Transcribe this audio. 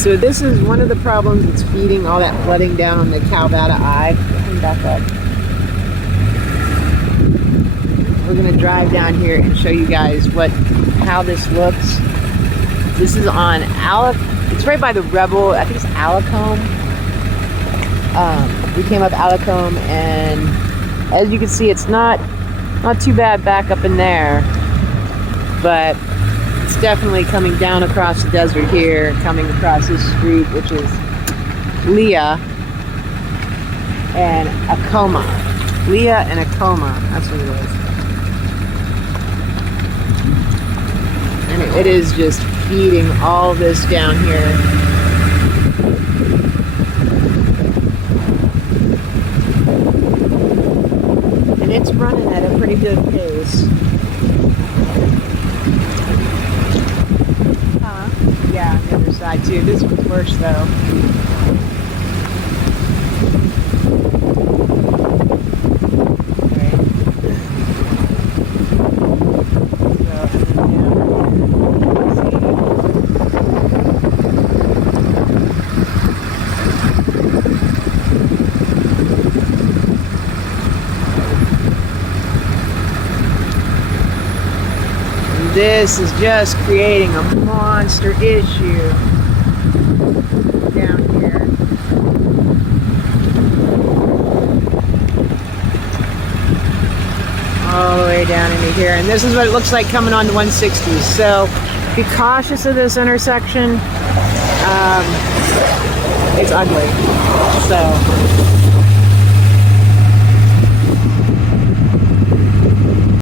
So this is one of the problems that's feeding all that flooding down on the Calvada Eye. Back up. We're gonna drive down here and show you guys how this looks. This is on it's right by the Rebel, I think it's Alicombe. We came up Alicombe, and as you can see, it's not too bad back up in there, but it's definitely coming down across the desert here, coming across this street, which is Leah and Acoma. Leah and Acoma, that's what it is. And it is just feeding all this down here. And it's running at a pretty good pace. Yeah, on the other side too. This one's worse though. This is just creating a monster issue down here. All the way down into here. And this is what it looks like coming on the 160. So be cautious of this intersection. It's ugly. So